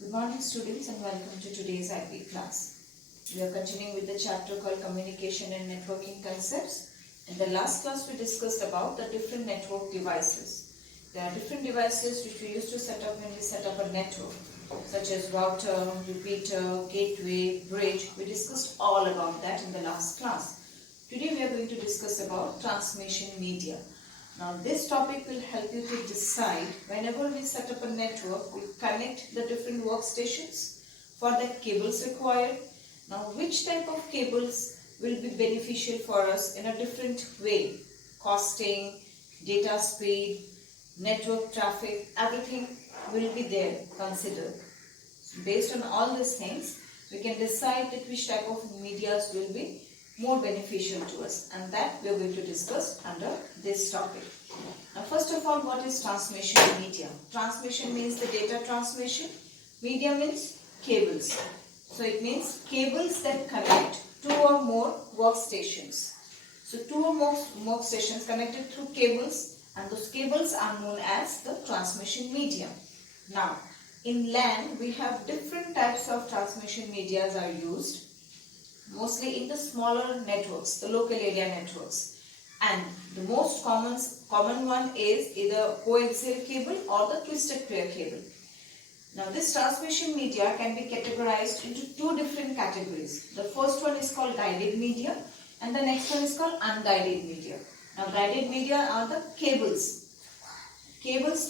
Good morning students and welcome to today's IB class. We are continuing with the chapter called Communication and Networking Concepts. In the last class we discussed about the different network devices. There are different devices which we used to set up when we set up a network, such as router, repeater, gateway, bridge. We discussed all about that in the last class. Today we are going to discuss about transmission media. Now this topic will help you to decide whenever we set up a network, we connect the different workstations. For that cables required. Now which type of cables will be beneficial for us in a different way. Costing, data speed, network traffic, everything will be there considered. So based on all these things, we can decide that which type of medias will be more beneficial to us, and that we are going to discuss under this topic. Now first of all, what is transmission media? Transmission means the data transmission. Media means cables. So it means cables that connect two or more workstations. So two or more workstations connected through cables, and those cables are known as the transmission media. Now in LAN we have different types of transmission medias are used. Mostly in the smaller networks, the local area networks, and the most common one is either coaxial cable or the twisted pair cable. Now this transmission media can be categorized into two different categories. The first one is called guided media and the next one is called unguided media. Now guided media are the cables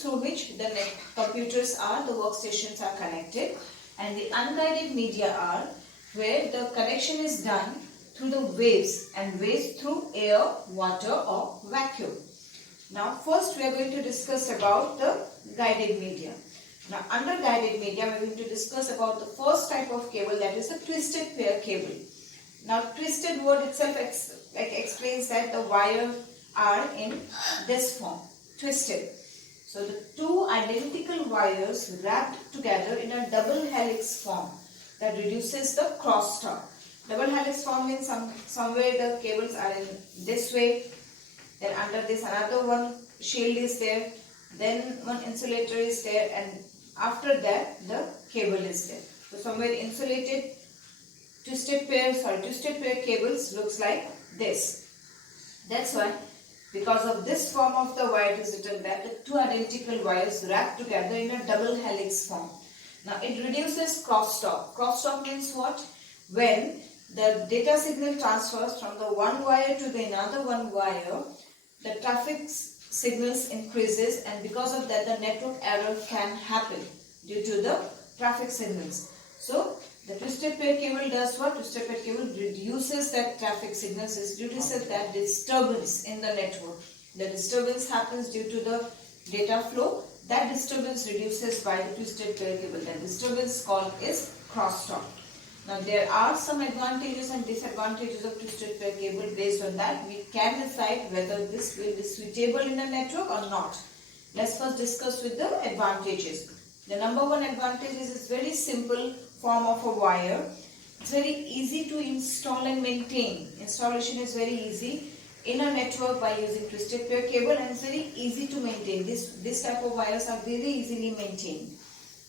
through which the computers are, the workstations are connected, and the unguided media are where the connection is done through the waves, and waves through air, water or vacuum. Now first we are going to discuss about the guided media. Now under guided media we are going to discuss about the first type of cable, that is a twisted pair cable. Now twisted word itself explains that the wires are in this form, twisted. So the two identical wires wrapped together in a double helix form that reduces the crosstalk. Double helix form means somewhere the cables are in this way, then under this another one shield is there, then one insulator is there, and after that the cable is there. So somewhere insulated twisted pair cables looks like this. That's why because of this form of the wire it is written that the two identical wires wrapped together in a double helix form. Now it reduces crosstalk. Crosstalk means what? When the data signal transfers from the one wire to the another one wire, the traffic signals increases, and because of that the network error can happen due to the traffic signals. So the twisted pair cable does what? Twisted pair cable reduces that traffic signals, reduces that disturbance in the network. The disturbance happens due to the data flow. That disturbance reduces by the twisted pair cable. That disturbance called is crosstalk. Now there are some advantages and disadvantages of twisted pair cable. Based on that we can decide whether this will be suitable in a network or not. Let's first discuss with the advantages. The number one advantage is very simple form of a wire. It's very easy to install and maintain. Installation is very easy in a network by using twisted pair cable, and it's very easy to maintain. This type of wires are very easily maintained.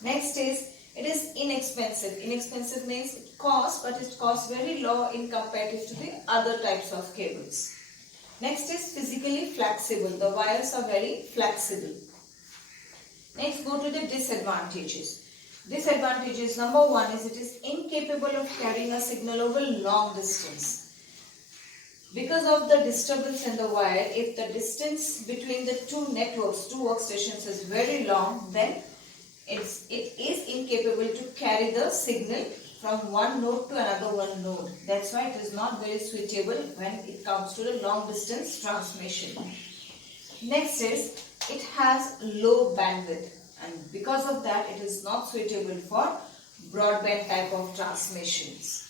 Next is it is inexpensive. Inexpensive means it costs, but it costs very low in comparative to the other types of cables. Next is physically flexible. The wires are very flexible. Next, go to the disadvantages. Disadvantages number one is it is incapable of carrying a signal over long distance. Because of the disturbance in the wire, if the distance between the two networks, two workstations is very long, then it is incapable to carry the signal from one node to another one node. That's why it is not very suitable when it comes to the long distance transmission. Next is it has low bandwidth, and because of that it is not suitable for broadband type of transmissions.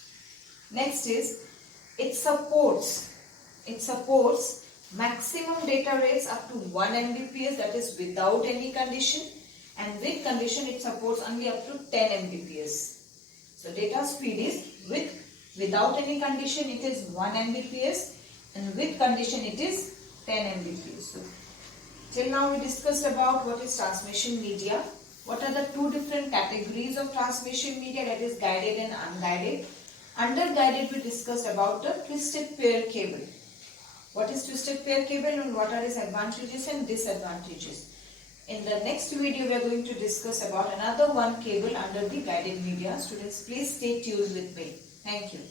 Next is it supports maximum data rates up to 1 Mbps, that is without any condition, and with condition it supports only up to 10 Mbps. So data speed is without any condition it is 1 Mbps, and with condition it is 10 Mbps. So till now we discussed about what is transmission media. What are the two different categories of transmission media, that is guided and unguided. Under guided we discussed about the twisted pair cable. What is twisted pair cable and what are its advantages and disadvantages. In the next video we are going to discuss about another one cable under the guided media. Students, please stay tuned with me. Thank you.